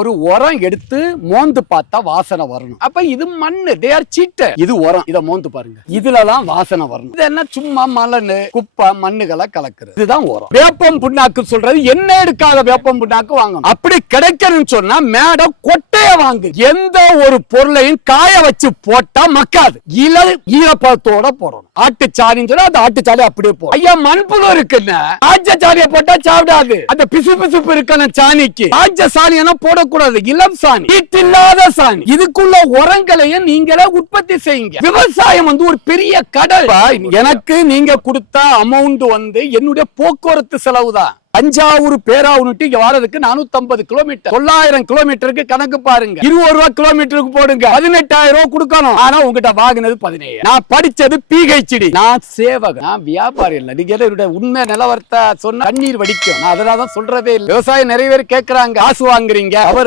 ஒரு உரம் எடுத்து மோந்து பார்த்தா வாசனை வரணும். அப்ப இது மண்ணு. தே ஆர் சீட்ட இது உரம். இத மோந்து பாருங்க. இதுலதான் வாசனை வரணும். இது என்ன சும்மா மலனு குப்பை மண்ணுகளை கலக்குறது. இதுதான் உரம். வேப்பம் புண்ணாக்கு சொல்றது என்ன எடுக்காத வேப்பம் புண்ணாக்கு வாங்கணும். அப்படி கிடைக்கணும்னு சொன்னா மேடம் கொட்டைய வாங்கு. எந்த ஒரு பொருளையும் காய வச்சு போட்டா மக்காது. இல ஈரப்பதத்தோட போடணும். ஆட்டுச்சாணின்னு சொன்னா அந்த ஆட்டுச்சாணி அப்படியே போடும். ஐயா மண்புழு இருக்குன்னு ஆச்ச சாணியை போட்டா சாப்பிடாது. அந்த பிசு பிசுப்பு இருக்கணும் சாணிக்கு. ஆச்ச சாணியனா போடக்கூடாது. இளம் சாணி. இல்லாத சாணி. இதுக்குள்ள உரங்களையும் நீங்களே உற்பத்தி செய்யுங்க. விவசாயம் வந்து ஒரு பெரிய கடல். எனக்கு நீங்க கொடுத்த அமௌண்ட் வந்து என்னுடைய போக்குவரத்து செலவு தான் தஞ்சாவூர் பேராவூர் இங்க வாரதுக்கு நானூத்தி கிலோமீட்டர். தொள்ளாயிரம் கிலோமீட்டருக்கு கணக்கு பாருங்க. இருபது ரூபா கிலோமீட்டருக்கு போடுங்க. பதினெட்டாயிரம் ரூபாய் கொடுக்கணும். ஆனா உங்ககிட்ட வாங்கினது பதினேழு. நான் படிச்சது பிஹெச்டி நான் சேவக நான் வியாபாரி இல்ல நீங்க என்னுடைய உண்மை நிலவரத்தை சொன்ன கண்ணீர் வடிக்கும். நான் அதனால தான் சொல்றதே இல்லை. விவசாயம் நிறைய பேர் கேட்கறாங்க காசு வாங்குறீங்க. அவரு